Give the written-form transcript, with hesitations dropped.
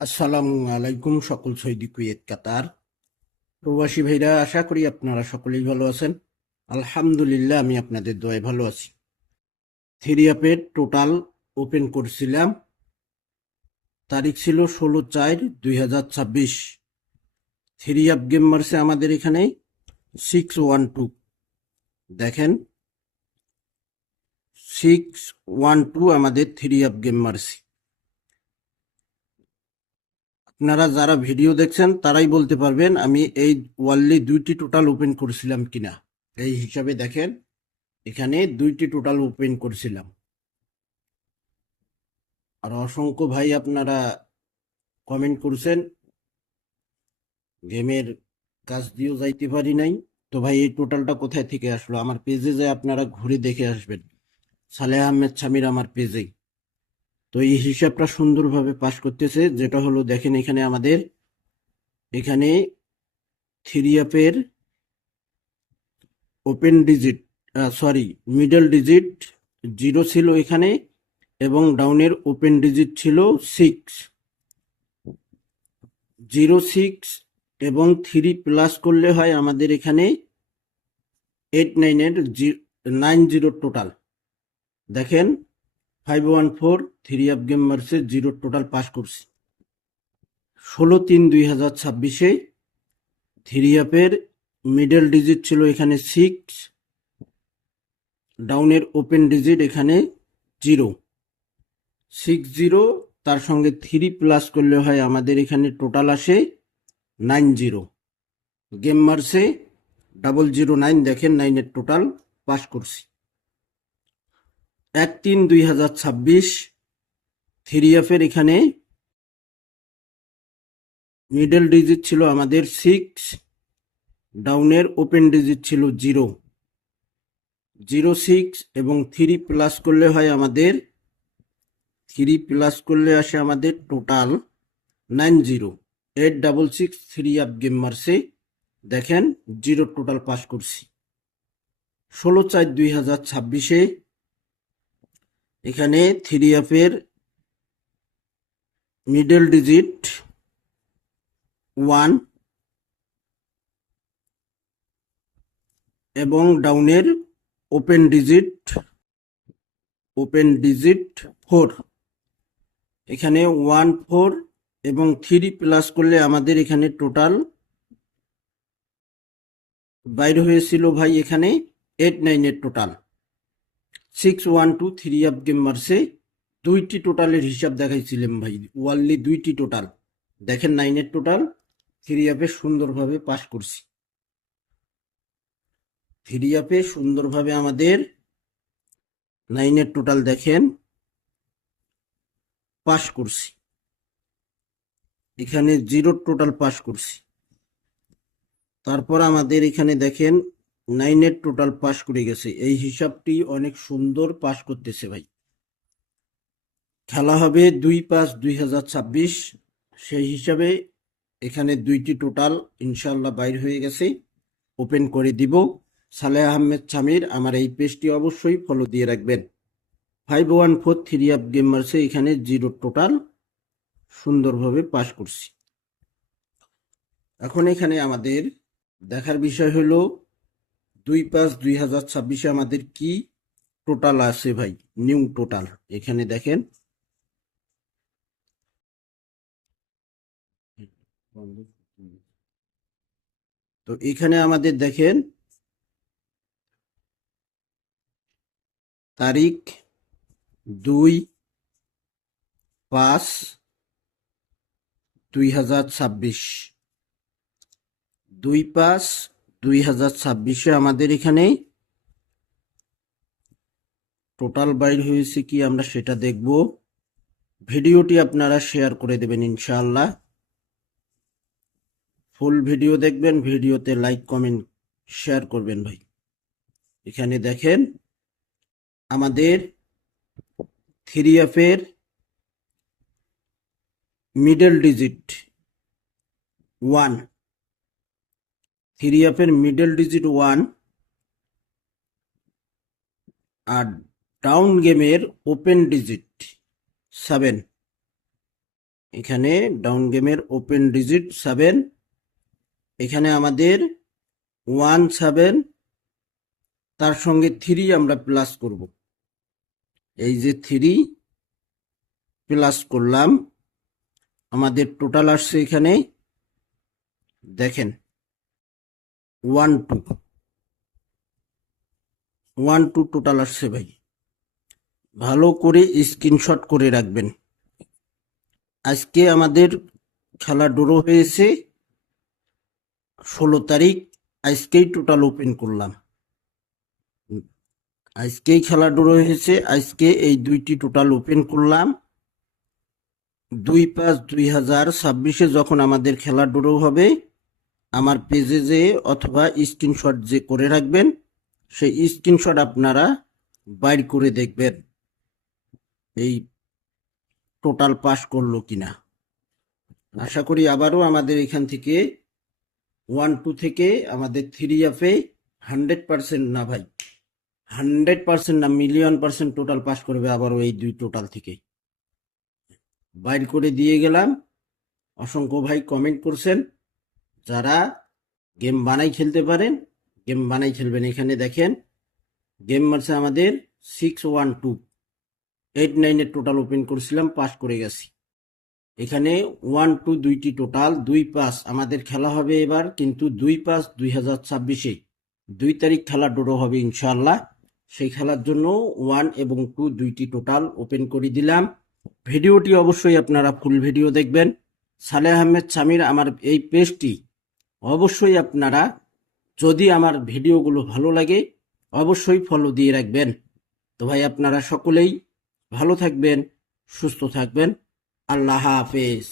আসসালামু আলাইকুম সকল সৌদি কুয়েত কাতার প্রবাসী ভাইরা, আশা করি আপনারা সকলেই ভালো আছেন। আলহামদুলিল্লাহ, আমি আপনাদের দোয়ায় ভালো আছি। থ্রি অ্যাপের টোটাল ওপেন করছিলাম, তারিখ ছিল 16/4/2026। থ্রি অ্যাপ গেম মারছে আমাদের এখানে 612। দেখেন, 612 আমাদের থ্রি অ্যাপ গেম মারছে। আপনারা যারা ভিডিও দেখছেন তারাই বলতে পারবেন আমি এই ওয়ানলি দুইটি টোটাল ওপেন করেছিলাম কিনা। এই হিসাবে দেখেন, এখানে দুইটি টোটাল ওপেন করেছিলাম। আর অসংখ্য ভাই আপনারা কমেন্ট করছেন, গেমের কাজ দিয়েও যাইতে পারি নাই। তো ভাই, এই টোটালটা কোথায় থেকে আসলো? আমার পেজে যায় আপনারা ঘুরে দেখে আসবেন, সালেহ আহমেদ সামির আমার পেজেই। তো এই হিসাবটা সুন্দরভাবে পাস করতেছে, যেটা হলো দেখেন এখানে আমাদের এখানে থ্রি অ্যাপের open digit, sorry, middle digit 0 ছিল এখানে, এবং ডাউনের ওপেন ডিজিট ছিল 6, 06, এবং 3 প্লাস করলে হয় আমাদের এখানে 89 টোটাল। দেখেন, 514 থ্রি অ্যাপ গেম মার্সে 0 টোটাল পাস করছি 16/3/2026-এ। থ্রি অ্যাপের মিডল ডিজিট ছিল এখানে 6, ডাউনের ওপেন ডিজিট এখানে 0, 60, তার সঙ্গে 3 প্লাস করলে হয় আমাদের এখানে টোটাল আসে 90। গেম মার্সে 009, দেখেন 9-এর টোটাল পাস করছি 1/3/2026। থ্রি এফের এখানে মিডল ডিজিট ছিল আমাদের 6, ডাউনের ওপেন ডিজিট ছিল 0, 06, এবং 3 প্লাস করলে হয় আমাদের 3 প্লাস করলে আসে আমাদের টোটাল 90, 866। থ্রি অ্যাপ গেম মার্সে দেখেন 0 টোটাল পাস করছি 16/4/2026-এ। এখানে থ্রি অ্যাপের মিডল ডিজিট 1 এবং ডাউনের ওপেন ডিজিট 4। এখানে 1, 4 এবং 3 প্লাস করলে আমাদের এখানে টোটাল বাইর হয়েছিল ভাই এখানে 89-এর টোটাল। 612 থ্রি অ্যাপ গেম মার্সে দুইটি টোটালের হিসাব দেখাইছিলাম ভাই, ওয়ানলি দুইটি টোটাল। দেখেন 9-এর টোটাল থ্রি অ্যাপে সুন্দরভাবে পাস করছি। থ্রি অ্যাপে সুন্দরভাবে আমাদের 9-এর টোটাল দেখেন পাস করছি, এখানে 0 টোটাল পাস করছি। তারপর আমাদের এখানে দেখেন 9-এর টোটাল পাস করে গেছে। এই হিসাবটি অনেক সুন্দর পাস করতেছে ভাই। খেলা হবে 2/5/2026, সেই হিসাবে এখানে দুইটি টোটাল ইনশাল্লাহ বাইর হয়ে গেছে, ওপেন করে দিব। সালেহ আহমেদ সামির আমার এই পেজটি অবশ্যই ফলো দিয়ে রাখবেন। 514 থ্রি অ্যাপ গেমার্সে এখানে 0 টোটাল সুন্দরভাবে পাস করছি। এখন এখানে আমাদের দেখার বিষয় হলো 2/5/2026-এ আমাদের কি টোটাল আছে ভাই, নিউ টোটাল। এখানে দেখেন, তো এখানে আমাদের দেখেন তারিখ 2/5/2026, 2/5/2026-এ আমাদের এখানে টোটাল বাইর হয়েছে কি আমরা সেটা দেখব। ভিডিওটি আপনারা শেয়ার করে দেবেন ইনশাআল্লাহ, ফুল ভিডিও দেখবেন, ভিডিওতে লাইক কমেন্ট শেয়ার করবেন ভাই। এখানে দেখেন আমাদের থ্রি এফের মিডল ডিজিট 1, থ্রি এফের মিডল ডিজিট 1, আর ডাউন গেমের ওপেন ডিজিট 7। এখানে ডাউন গেমের ওপেন ডিজিট 7, এখানে আমাদের 1 7, তার সঙ্গে 3 আমরা প্লাস করব। এই যে 3 প্লাস করলাম, আমাদের টোটাল আসছে এখানে দেখেন 1 2 টোটাল আসছে ভাই। ভালো করে স্ক্রিনশট করে রাখবেন। আজকে আমাদের খেলা ড্র হয়েছে 16 তারিখ, আজকেই টোটাল ওপেন করলাম। আজকেই খেলা ড্র হয়েছে, আজকে এই 2টি টোটাল ওপেন করলাম। 2/5/2026 যখন আমাদের খেলা ড্র হবে, আমার পেজে যে অথবা স্ক্রিনশট যে করে রাখবেন, সেই স্ক্রিনশট আপনারা বাইর করে দেখবেন এই টোটাল পাস করলো কিনা। আশা করি আবারও আমাদের এখান থেকে 1 2 থেকে আমাদের 3 100% না ভাই, 100% না, 1,000,000% টোটাল পাস করবে আবারও এই 2 টোটাল থেকে। বাইর করে দিয়ে গেলাম। অসংখ্য ভাই কমেন্ট করছেন, যারা গেম বানাই খেলতে পারেন গেম বানাই খেলবেন। এখানে দেখেন গেম মারছে আমাদের 61289 এর টোটাল ওপেন করছিলাম, পাস করে গেছি। এখানে 1 2 2টি টোটাল 2/5 আমাদের খেলা হবে এবার, কিন্তু 2/5/2026 2 তারিখ খেলা ড্র হবে ইনশাআল্লাহ। সেই খেলার জন্য 1 এবং 2 2টি টোটাল ওপেন করে দিলাম। ভিডিওটি অবশ্যই আপনারা ফুল ভিডিও দেখবেন। সালেহ আহমেদ সামির আমার এই পেজটি অবশ্যই আপনারা, যদি আমার ভিডিওগুলো ভালো লাগে অবশ্যই ফলো দিয়ে রাখবেন। তো ভাই আপনারা সকলেই ভালো থাকবেন, সুস্থ থাকবেন। আল্লাহ হাফেজ।